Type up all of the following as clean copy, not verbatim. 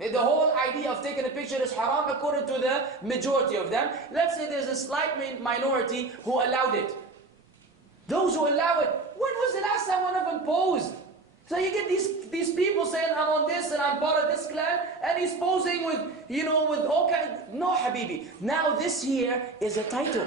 The whole idea of taking a picture is haram according to the majority of them. Let's say there's a slight minority who allowed it. Those who allow it, when was the last time one of them posed? So you get these people saying, I'm on this and I'm part of this clan, and he's posing with, with all kinds. No, Habibi. Now this here is a title.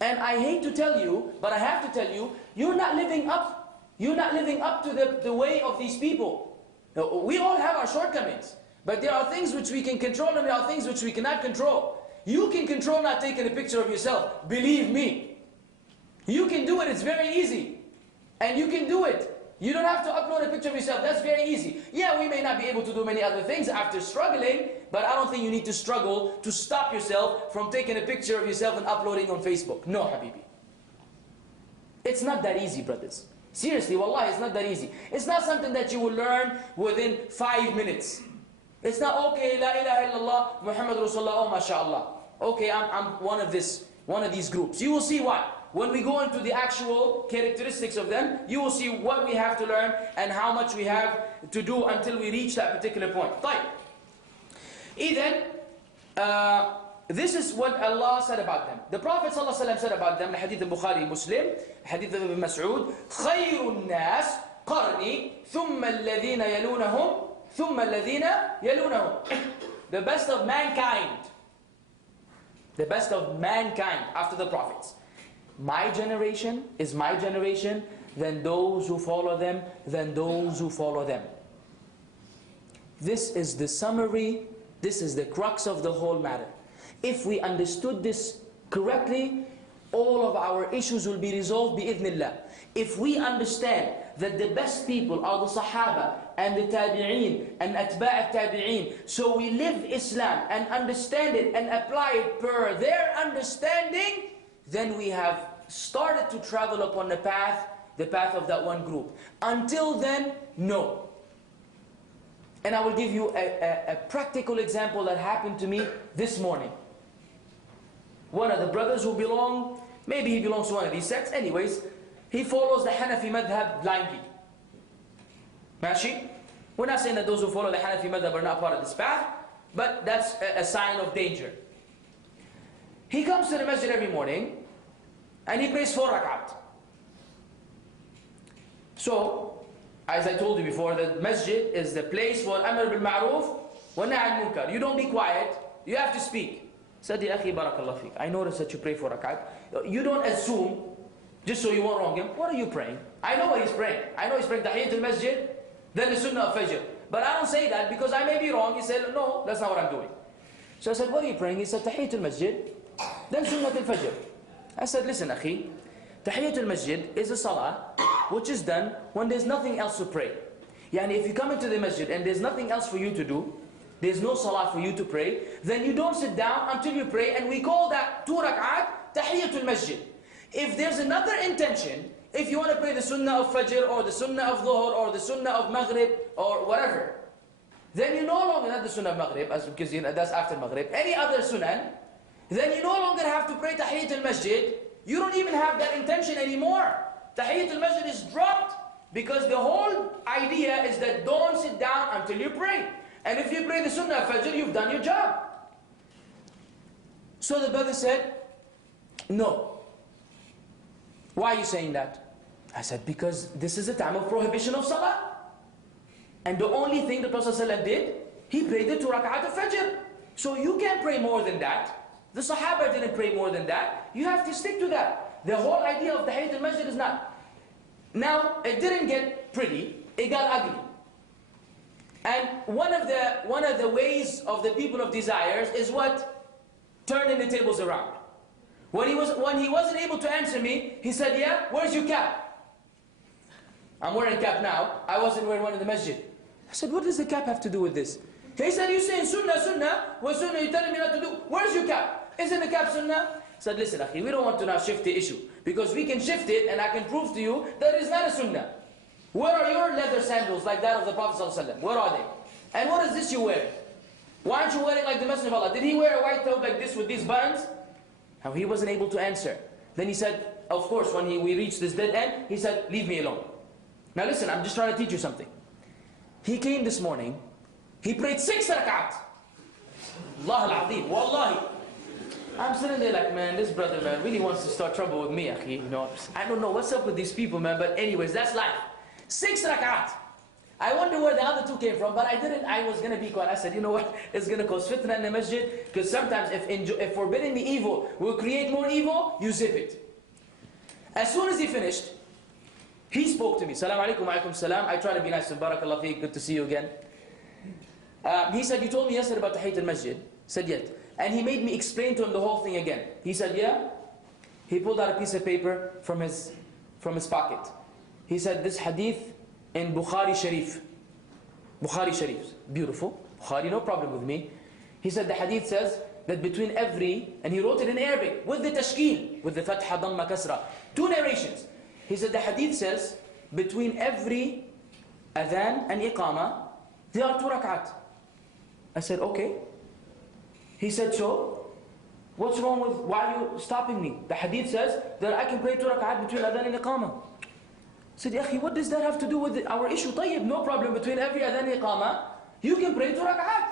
And I hate to tell you, but I have to tell you, you're not living up. You're not living up to the way of these people. We all have our shortcomings. But there are things which we can control and there are things which we cannot control. You can control not taking a picture of yourself. Believe me. You can do it. It's very easy. And you can do it. You don't have to upload a picture of yourself. That's very easy. Yeah, we may not be able to do many other things after struggling, but I don't think you need to struggle to stop yourself from taking a picture of yourself and uploading on Facebook. No, Habibi. It's not that easy, brothers. Seriously, wallahi, it's not that easy. It's not something that you will learn within 5 minutes. It's not, okay, la ilaha illallah, Muhammad Rasulullah, oh mashallah. Okay, I'm one of these groups. You will see why. When we go into the actual characteristics of them, you will see what we have to learn and how much we have to do until we reach that particular point. Then, this is what Allah said about them. The Prophet ﷺ said about them, the hadith of Bukhari Muslim, hadith of Ibn Mas'ud, خَيْرُ النَّاسِ قَرْنِي ثُمَّ الَّذِينَ يَلُونَهُمْ ثُمَّ الَّذِينَ يَلُونَهُمْ. The best of mankind. The best of mankind after the prophets. My generation is my generation, then those who follow them, then those who follow them. This is the summary, this is the crux of the whole matter. If we understood this correctly, all of our issues will be resolved bi'idhnillah. If we understand that the best people are the Sahaba and the Tabi'een and Atba' al-Tabi'een, so we live Islam and understand it and apply it per their understanding, then we have started to travel upon the path of that one group. Until then, no. And I will give you a practical example that happened to me this morning. One of the brothers who belong, maybe he belongs to one of these sects, anyways, he follows the Hanafi madhab blindly. Mashi? We're not saying that those who follow the Hanafi madhab are not part of this path, but that's a sign of danger. He comes to the masjid every morning and he prays 4 rak'at. So, as I told you before, the masjid is the place for amr bil ma'ruf wa nahy al munkar. You don't be quiet, you have to speak. Said, Ya akhi barakallah fiqh, I noticed that you pray 4 rak'at. You don't assume, just so you won't wrong him, what are you praying? I know what he's praying. I know he's praying Tahiyatul Masjid, then the Sunnah of Fajr. But I don't say that because I may be wrong. He said, no, that's not what I'm doing. So I said, what are you praying? He said, Tahiyatul Masjid, then Sunnatul Fajr. I said, listen, akhi, Tahiyatul Masjid is a salah which is done when there's nothing else to pray. Yani if you come into the masjid and there's nothing else for you to do, there's no salah for you to pray, then you don't sit down until you pray, and we call that 2 rak'at Tahiyatul Masjid. If there's another intention, if you want to pray the Sunnah of Fajr or the Sunnah of Dhuhr or the Sunnah of Maghrib or whatever, then you no longer, not the Sunnah of Maghrib, because that's after Maghrib, any other Sunnah, then you no longer have to pray Tahiyatul Masjid. You don't even have that intention anymore. Tahiyatul Masjid is dropped because the whole idea is that don't sit down until you pray. And if you pray the Sunnah of Fajr, you've done your job. So the brother said, no. Why are you saying that? I said, because this is a time of prohibition of Salah. And the only thing the Prophet ﷺ did, he prayed the 2 rak'at of Fajr. So you can't pray more than that. The Sahaba didn't pray more than that. You have to stick to that. The whole idea of Tahiyatul Masjid is not. Now, it didn't get pretty, it got ugly. And one of the ways of the people of desires is what? Turning the tables around. When he wasn't able to answer me, he said, yeah, where's your cap? I'm wearing a cap now. I wasn't wearing one in the masjid. I said, what does the cap have to do with this? He said, you saying Sunnah, Sunnah, what Sunnah you telling me not to do? Where's your cap? Isn't the cap Sunnah? I said, listen, akhi, we don't want to now shift the issue. Because we can shift it and I can prove to you that it is not a Sunnah. Where are your leather sandals like that of the Prophet ﷺ? Where are they? And what is this you wear? Why aren't you wearing like the Messenger of Allah? Did he wear a white robe like this with these buttons? Now he wasn't able to answer. Then he said, of course, when we reached this dead end, he said, leave me alone. Now listen, I'm just trying to teach you something. He came this morning. He prayed 6 rak'at. Allah al-Azim, wallahi. I'm sitting there like, man, this brother, man, really wants to start trouble with me, akhi. You know, I don't know what's up with these people, man, but anyways, that's life. 6 rak'at. I wonder where the other 2 came from, but I didn't. I was going to be quiet. I said, you know what, it's going to cause fitna in the masjid, because sometimes if forbidding the evil will create more evil, you zip it. As soon as he finished, he spoke to me. Salam alaikum, alaikum salam. I try to be nice. Barakallah feek, good to see you again. He said, you told me yesterday about Tahiyyat al-Masjid. Said, yet. And he made me explain to him the whole thing again. He said, yeah. He pulled out a piece of paper from his pocket. He said, this hadith in Bukhari Sharif. Bukhari Sharif. Beautiful. Bukhari, no problem with me. He said, the hadith says that between every, and he wrote it in Arabic, with the tashkeel, with the fatha, dhamma, kasra. 2 narrations. He said, the hadith says, between every adhan and iqama, there are 2 rak'at. I said, okay. He said, so, what's wrong with, why are you stopping me? The hadith says that I can pray 2 rak'at between adhan and iqama. I said, Yakhi, what does that have to do with our issue? Tayyib, no problem, between every adhan and iqama, you can pray 2 rak'at.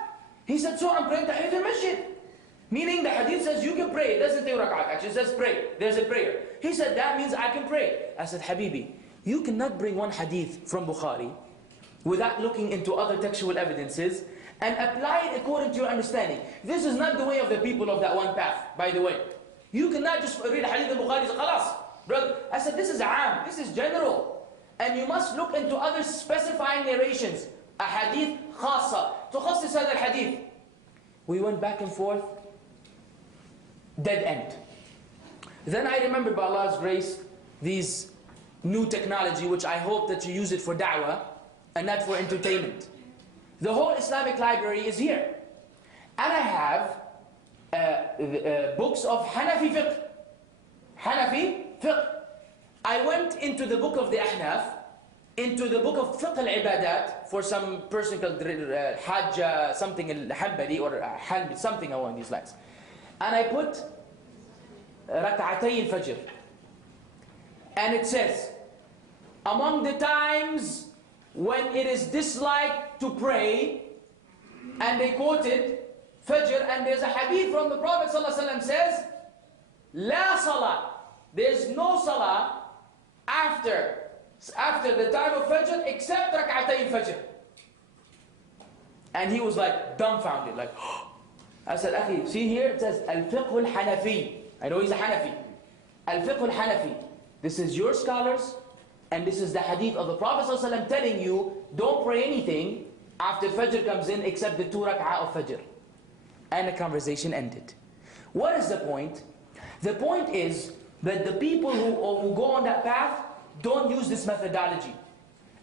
He said, so I'm praying Tahiyyat al-Masjid. Meaning the hadith says you can pray. It doesn't say 2 rak'at, actually it says pray. There's a prayer. He said, that means I can pray. I said, Habibi, you cannot bring one hadith from Bukhari without looking into other textual evidences and apply it according to your understanding. This is not the way of the people of that one path, by the way. You cannot just read hadith of Bukhari and say, khalas, brother. I said, this is aam, this is general. And you must look into other specifying narrations. A hadith khasa, tukhassis hadha al-hadith. We went back and forth, dead end. Then I remembered, by Allah's grace, these new technology, which I hope that you use it for da'wah and not for entertainment. The whole Islamic library is here. And I have books of Hanafi fiqh. Hanafi fiqh. I went into the book of the Ahnaf, into the book of fiqh al-ibadat, for some person called Hajj, something al-Hanbali, or something along these lines. And I put rak'atay al-fajr. And it says, among the times when it is disliked to pray, and they quoted Fajr, and there's a hadith from the Prophet ﷺ says, La salah, there's no salah after the time of Fajr except rak'atay al-Fajr. And he was like dumbfounded, like, I said, Akhi, see here, it says al-fiqh al-Hanafi. I know he's a Hanafi. Al-fiqh al-Hanafi. This is your scholars, and this is the hadith of the Prophet ﷺ telling you, don't pray anything after Fajr comes in except the 2 rak'ah of Fajr. And the conversation ended. What is the point? The point is that the people who go on that path don't use this methodology.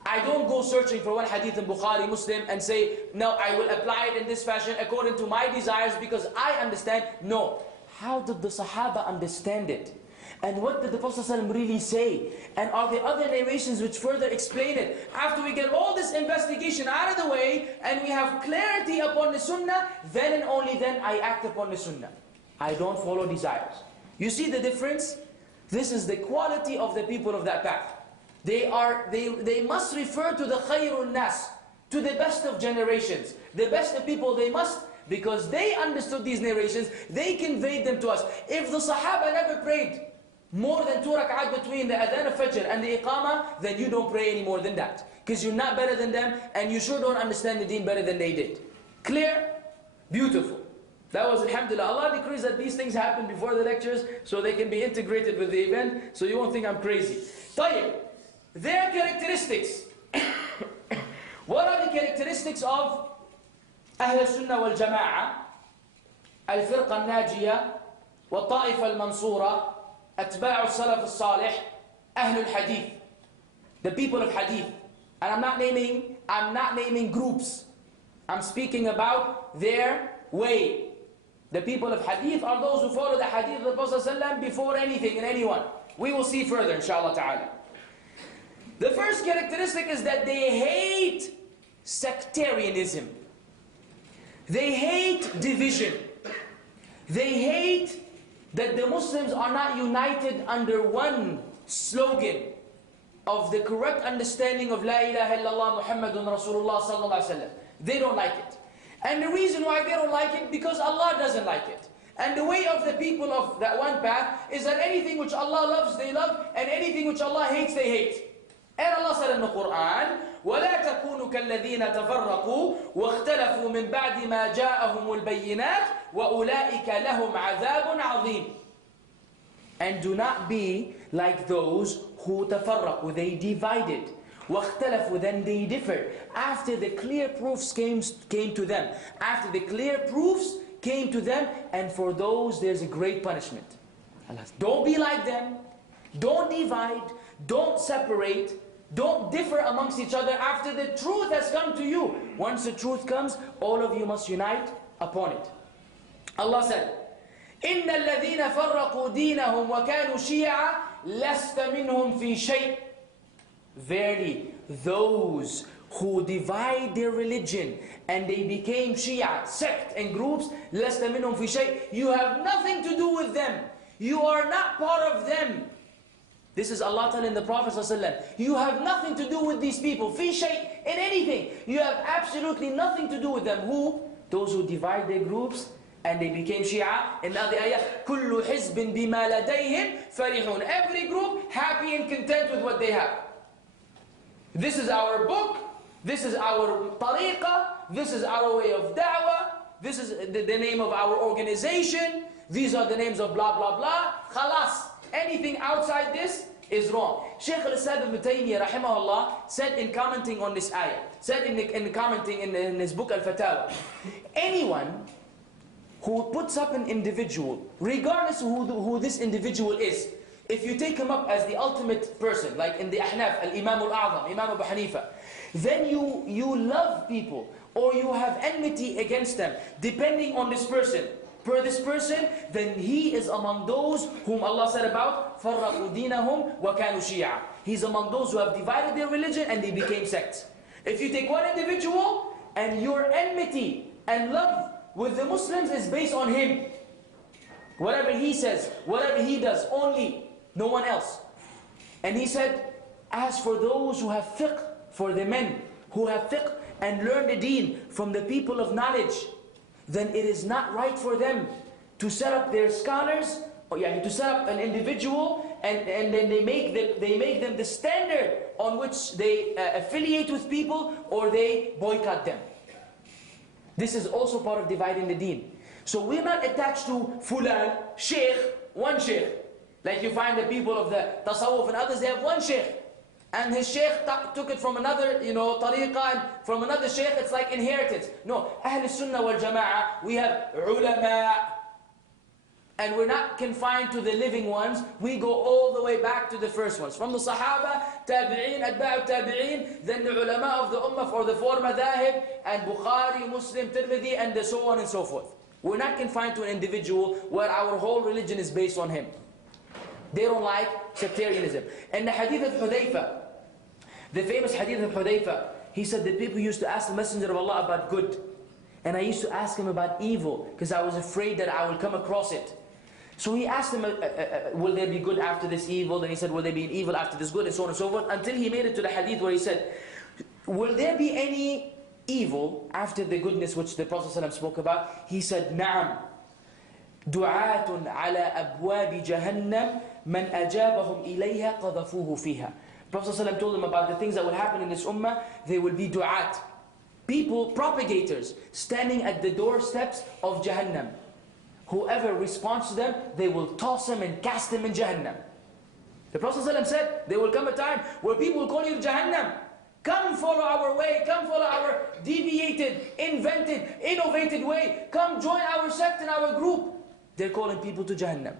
I don't go searching for one hadith in Bukhari, Muslim, and say, no, I will apply it in this fashion according to my desires because I understand. No. How did the Sahaba understand it? And what did the Prophet ﷺ really say? And are there other narrations which further explain it? After we get all this investigation out of the way, and we have clarity upon the Sunnah, then and only then I act upon the Sunnah. I don't follow desires. You see the difference? This is the quality of the people of that path. They must refer to the khayrun nas, to the best of generations, the best of people. They must, because they understood these narrations, they conveyed them to us. If the Sahaba never prayed more than 2 rak'at between the adhan of Fajr and the iqamah, then you don't pray any more than that. Because you're not better than them, and you sure don't understand the deen better than they did. Clear? Beautiful. That was, alhamdulillah, Allah decrees that these things happen before the lectures, so they can be integrated with the event, so you won't think I'm crazy. Tayyib. Their characteristics. What are the characteristics of Ahl Sunnah wal Jama'ah, Al-Firqa al-Najiyah, Wa-Ta'ifa al-Mansura, Atba'u al-Salaf al-Salih, Ahlul Hadith, the people of Hadith. And I'm not naming groups. I'm speaking about their way. The people of Hadith are those who follow the Hadith of the Prophet ﷺ before anything and anyone. We will see further, inshallah ta'ala. The first characteristic is that they hate sectarianism. They hate division. They hate that the Muslims are not united under one slogan of the correct understanding of La ilaha illallah Muhammadun Rasulullah sallallahu alaihi wasallam. They don't like it. And the reason why they don't like it, because Allah doesn't like it. And the way of the people of that one path is that anything which Allah loves, they love, and anything which Allah hates, they hate. And Allah said in the Quran, وَلَا تَكُونُوا كَالَّذِينَ تَفَرَّقُوا وَاخْتَلَفُوا مِنْ بَعْدِ مَا جَاءَهُمُ الْبَيِّنَاتِ وَأُولَٰئِكَ لَهُمْ عَذَابٌ عَظِيمٌ. And do not be like those who تَفَرَّقُوا, they divided. وَاخْتَلَفُوا, then they differed. After the clear proofs came to them. After the clear proofs came to them, and for those there's a great punishment. Don't be like them. Don't divide. Don't separate. Don't differ amongst each other after the truth has come to you. Once the truth comes, all of you must unite upon it. Allah said, إِنَّ الَّذِينَ فَرَّقُوا دِينَهُمْ وَكَانُوا شِيَعًا لَسْتَ مِنْهُمْ فِي شَيْءٍ. Verily, those who divide their religion and they became Shia, sect and groups, لَسْتَ مِنْهُمْ فِي شَيْءٍ. You have nothing to do with them. You are not part of them. This is Allah telling the Prophet ﷺ, you have nothing to do with these people. Fi shay, in anything. You have absolutely nothing to do with them. Who? Those who divide their groups and they became Shia. In the other ayah, كُلُّ حِزْبٍ بِمَا لَدَيْهِمْ فَرِحُونَ. Every group happy and content with what they have. This is our book. This is our tariqah. This is our way of da'wah. This is the name of our organization. These are the names of blah blah blah. Khalas. Anything outside this is wrong. Shaykh al-Islam ibn Taymiyyah rahimahullah said in commenting on this ayah, said in commenting in his book Al-Fatawa, anyone who puts up an individual, regardless of who this individual is, if you take him up as the ultimate person, like in the Ahnaf, Al-Imam Al-A'zam, Imam Abu Hanifa, then you love people, or you have enmity against them, depending on this person. Per this person, then he is among those whom Allah said about فَرَّقُوا دِينَهُمْ وَكَانُوا شِيَعًا. He's among those who have divided their religion and they became sects. If you take one individual and your enmity and love with the Muslims is based on him, whatever he says, whatever he does, only, no one else. And he said, as for those who have fiqh, for the men who have fiqh and learn the deen from the people of knowledge, then it is not right for them to set up their scholars, or to set up an individual, and then they make them the standard on which they affiliate with people, or they boycott them. This is also part of dividing the deen. So we're not attached to fulan, sheikh, one sheikh. Like you find the people of the tasawwuf and others, they have one sheikh. And his sheikh took it from another, tariqah, and from another sheikh, it's like inheritance. No, Ahl Sunnah wal Jama'ah, we have ulama. And we're not confined to the living ones. We go all the way back to the first ones. From the Sahaba, Tabi'een, Atba'u Tabi'een, then the ulama of the Ummah for the four madahib, and Bukhari, Muslim, Tirmidhi, and so on and so forth. We're not confined to an individual where our whole religion is based on him. They don't like sectarianism. And the hadith of Hudayfa, the famous hadith of Hudayfa, he said that people used to ask the Messenger of Allah about good. And I used to ask him about evil, because I was afraid that I will come across it. So he asked him, will there be good after this evil? Then he said, will there be an evil after this good? And so on and so forth. Until he made it to the hadith where he said, will there be any evil after the goodness which the Prophet ﷺ spoke about? He said, Na'am. Du'atun ala abwabi jahannam man ajabahum ilayha qadhafuhu fiha. Prophet ﷺ told them about the things that will happen in this ummah. They will be du'at, people, propagators, standing at the doorsteps of Jahannam. Whoever responds to them, they will toss him and cast him in Jahannam. The Prophet ﷺ said, there will come a time where people will call you to Jahannam. Come follow our way, come follow our deviated, invented, innovated way. Come join our sect and our group. They're calling people to Jahannam.